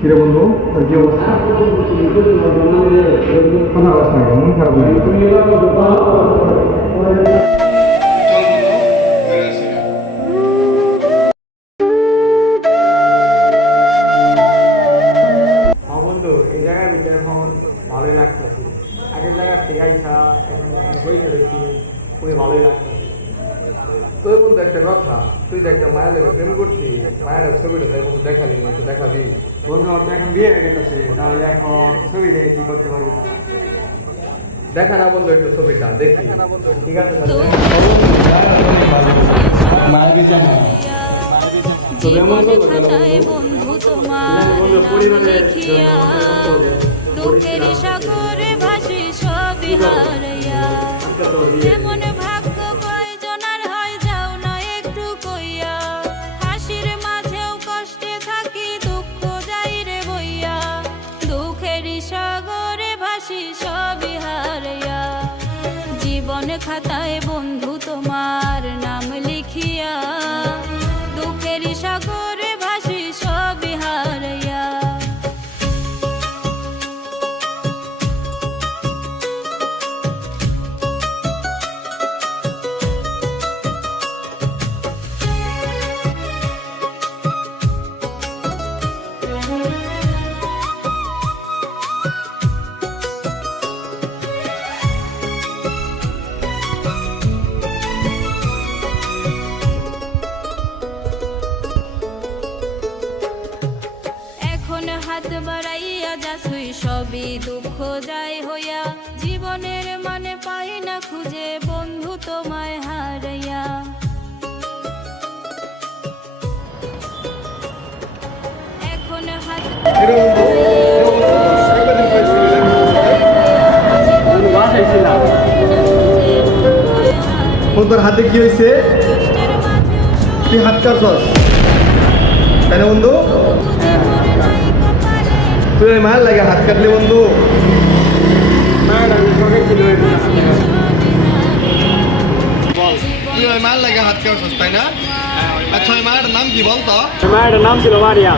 কিরে বন্ধু, তোর কি অবস্থা? কথা অবস্থা মন খারাপ বন্ধু, এই জায়গার ভিতরে এখন ভালোই লাগতেছে। আগের জায়গার থেকে আইসা এখন বইতে রয়েছি, খুবই ভালোই লাগতেছে। তোর বন্ধু একটা কথা, তুই যে একটা মায়ের লেগে প্রেম করছিস, মায়ের ছবিটা তাই বন্ধু দেখালি না, একটু দেখাবি। বন্ধু আমার তো এখন বিয়ে হয়ে গেছে, তাহলে এখন ছবি দেখে কি করতে পারবি না। দেখা না বন্ধু একটু ছবিটা দেখি। ঠিক আছে মায়ের বিচার না দুঃখের সাগরে ভাসি সবই হারাইয়া এমন ভাগ্য কয়জনার হয় যাও না একটু কইয়া হাসির মাঝেও কষ্টে থাকি দুঃখ যাই রে বইয়া দুঃখের সাগরে ভাসি সবই হারাইয়া জীবন খাতায় বন্ধু তোমার নাম লিখিয়া দুঃখের সাগরে ভাসি সবই হারাইয়া হাত বাড়াইয়া যাছুই সবই দুঃখ যায় হইয়া জীবনের মানে পাই না খুঁজে বন্ধু তোমায় হারাইয়া এখন হাত তোর হাতে কি হয়েছে? তুই হাত কাটছস তাই না বন্ধু? তুই মায়ের লাগে হাত কাটলি বন্ধু? তুই ওই মায়ের লাগে হাত কাটছস তাই না? আচ্ছা ওই মায়ের নাম কি বলতো? মায়ের নাম ছিল মারিয়া।